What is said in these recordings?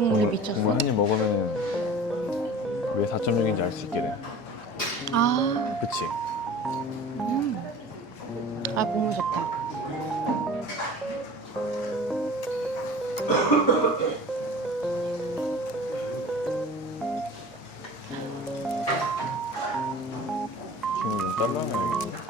국물에 미쳤어. 국물 한 입 먹으면 왜 4.6인지 알 수 있게 돼. 아, 그치? 아 국물 좋다. 지금 좀 잘라놔야겠다.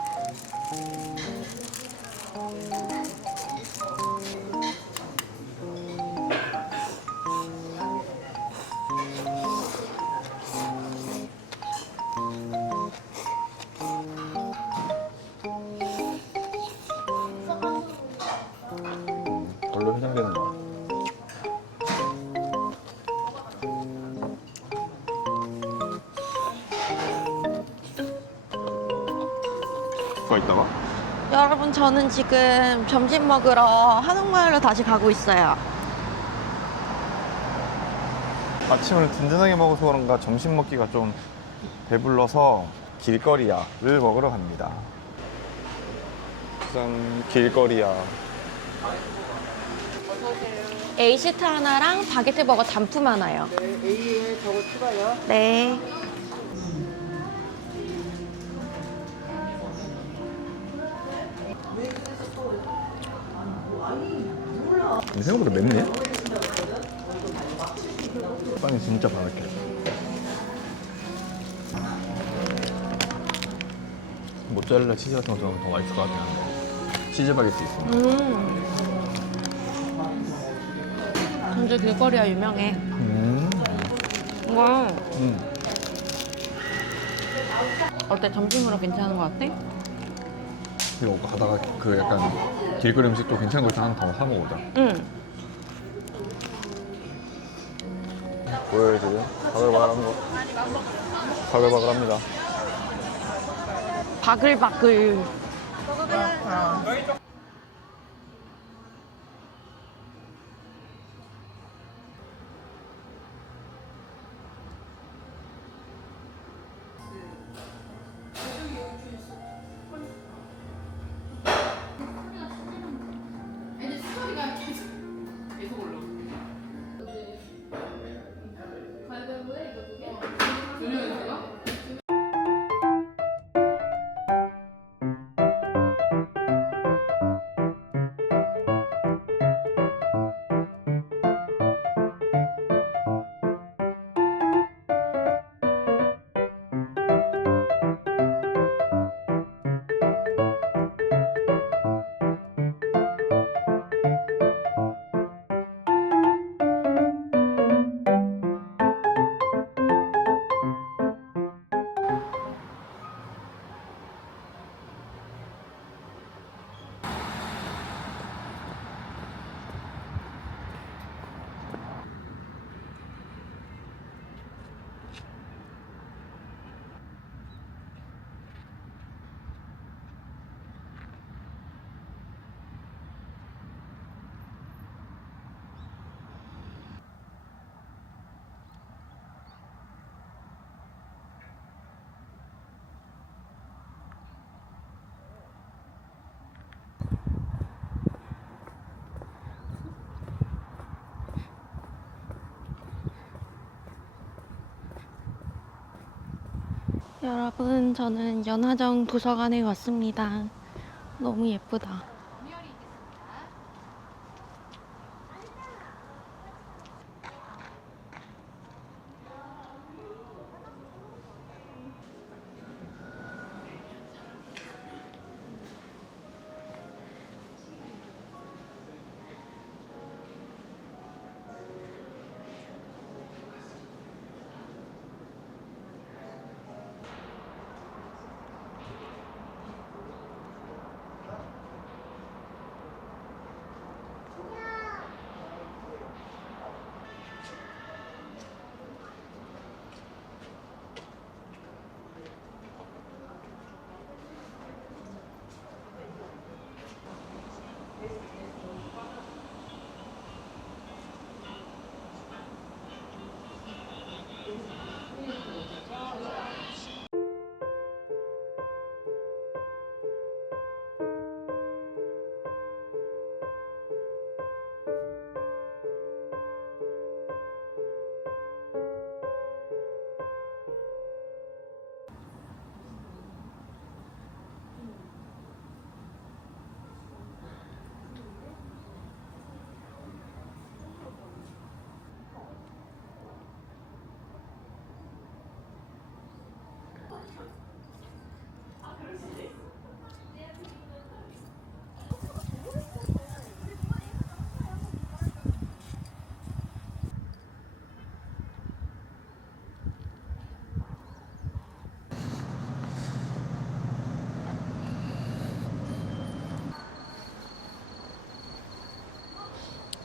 별로 해장되는 거야. 가 있다가? 여러분 저는 지금 점심 먹으러 한옥마을로 다시 가고 있어요. 아침을 든든하게 먹어서 그런가 점심 먹기가 좀 배불러서 길거리야를 먹으러 갑니다. 짠, 길거리야. 에이시트 하나랑 바게트 버거 단품 하나요. 네, A에 저거 추가요. 네. 생각보다 맵네? 빵이 진짜 바삭해. 모짜렐라 치즈 같은 거 들어가면 더 맛있을 것 같긴 한데 치즈 바게트 있으면 전주 길거리가 유명해. 이거 어때? 점심으로 괜찮은 것 같아? 이거 가다가 그 약간 길거리 음식도 괜찮은 걸 하나 더 사 먹어보자. 응. 보여요 지금? 바글바글한 거. 바글바글합니다. 바글바글. 여러분 저는 연화정 도서관에 왔습니다. 너무 예쁘다.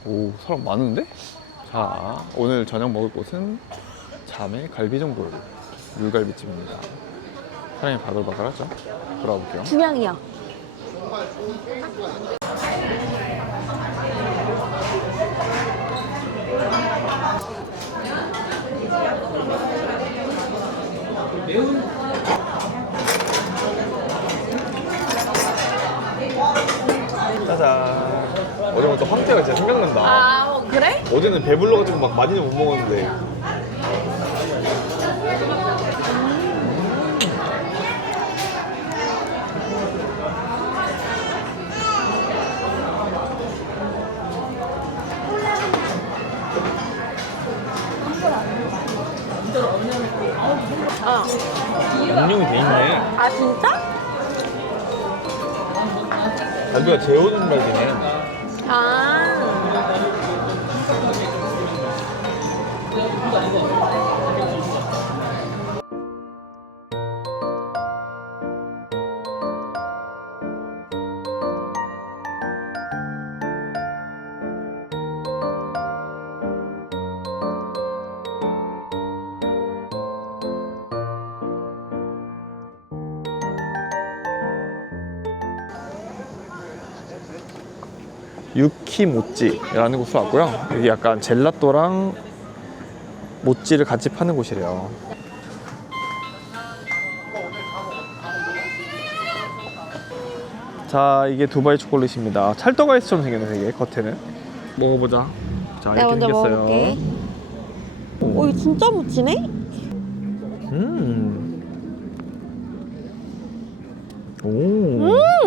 오, 사람 많은데? 자, 오늘 저녁 먹을 곳은 자매 갈비전골 물갈비집입니다. 사람이 바글바글하죠? 들어가 볼게요. 두 명이요. 짜잔. 어제부터 황태가 진짜 생각난다. 아, 그래? 어제는 배불러가지고 막 많이는 못 먹었는데. 양념이 돼 있네. 아, 진짜? 갈비가 재워진 갈비네. 아. 유키모찌라는 곳으로 왔고요. 여기 약간 젤라또랑 모찌를 같이 파는 곳이래요. 자, 이게 두바이 초콜릿입니다. 찰떡 아이스처럼 생겼네, 되게 겉에는. 먹어보자. 자, 내가 이렇게 먼저 생겼어요. 먹어볼게. 오, 이거 진짜 모찌네?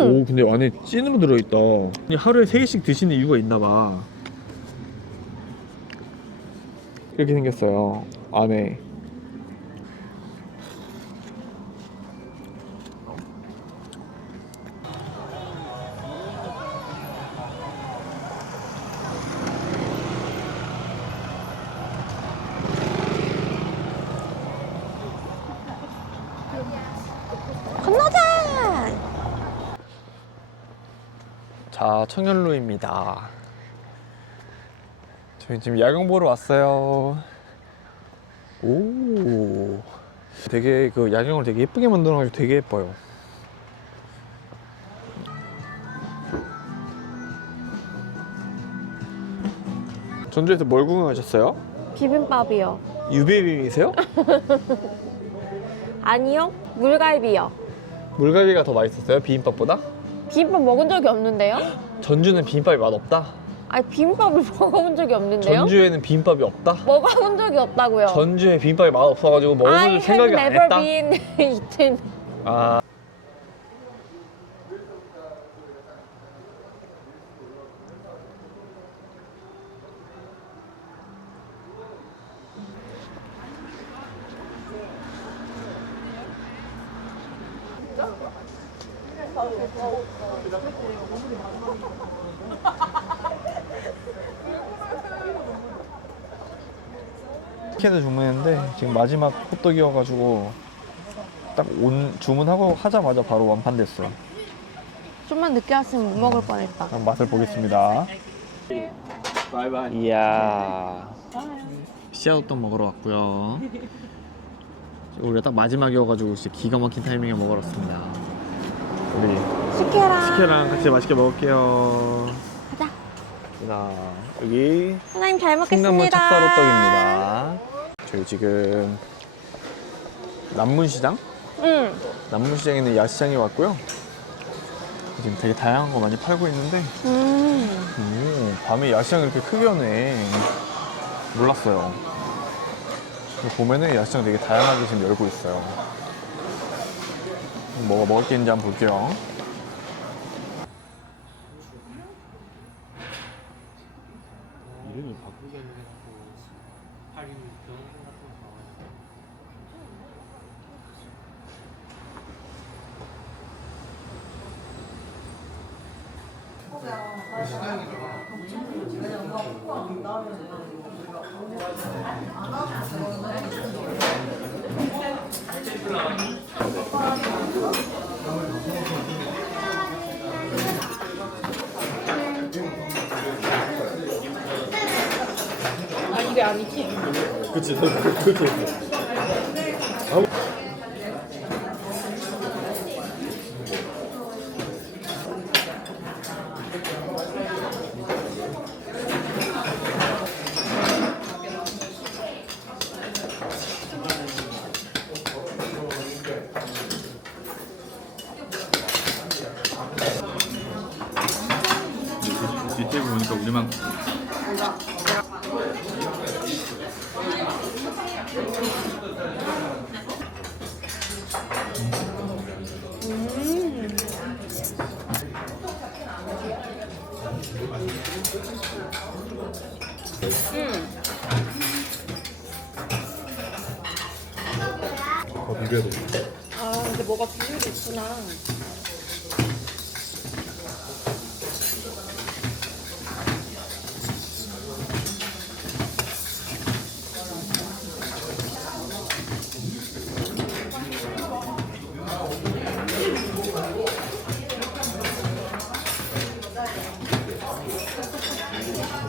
오, 근데 안에 찐으로 들어있다. 하루에 3개씩 드시는 이유가 있나봐. 이렇게 생겼어요. 안에. 건너자! 자, 청현루입니다. 저희 지금 야경 보러 왔어요. 오, 되게 그 야경을 되게 예쁘게 만들어가지고 되게 예뻐요. 전주에서 뭘 구경하셨어요? 비빔밥이요. 유비빔이세요? 아니요, 물갈비요. 물갈비가 더 맛있었어요? 비빔밥보다? 비빔밥 먹은 적이 없는데요? 전주는 비빔밥이 맛없다? 아니, 비빔밥을 먹어본 적이 없는데요? 전주에는 비빔밥이 없다? 먹어본 적이 없다고요. 전주에 비빔밥이 맛없어가지고 먹어볼 생각이 안 했다? I have never been eaten. 아. 치킨을 주문했는데 지금 마지막 호떡이어가지고 딱 주문하고 하자마자 바로 완판됐어요. 좀만 늦게 왔으면 못 먹을 뻔했다. 한번 맛을 보겠습니다. 이야, 씨앗호떡 먹으러 왔고요. 우리가 딱 마지막이어가지고 진짜 기가 막힌 타이밍에 먹으러 왔습니다. 우리 식혜랑 같이 맛있게 먹을게요. 가자. 자, 여기 사장님 잘 충남문 먹겠습니다. 찹쌀호떡입니다. 저희 지금 남문시장? 응. 남문시장에 있는 야시장에 왔고요. 지금 되게 다양한 거 많이 팔고 있는데 밤에 야시장이 이렇게 크게 여네. 몰랐어요. 보면은 야시장 되게 다양하게 지금 열고 있어요. 뭐가 먹을 게 있는지 한번 볼게요. 이름을 바꾸겠네. 할인 경험 같은 거 그게 아니지? 그치, 그렇게. 뒤에 보니까 우리만 더 비벼야 돼. 아, 근데 뭐가 비율이 있구나.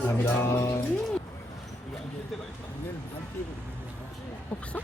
감사합니다. 없어?